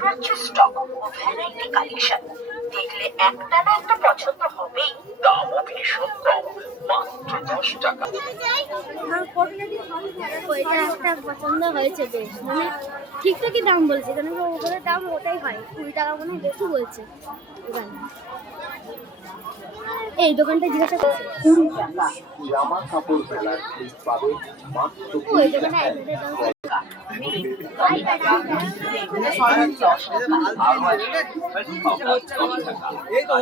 প্রচুর স্টক ও variety collection, দেখলে একটা না একটা পছন্দ হবেই। দামও ভীষণ কম, মাত্র 10 টাকা। ওইটা একটা পছন্দ হয়েছে বেশ, মানে ঠিকঠাকই দাম বলছে, কারণ ওখানে দাম ওটাই হয়, 20 টাকা মনে হয় বেশি বলছে। এই দোকানটা জিজ্ঞাসা করছে 20 টাকা। জামা কাপড় মেলার ঠিক পাবে মাত্র ওই দোকানে 1 মিনিটের দাম। এই তো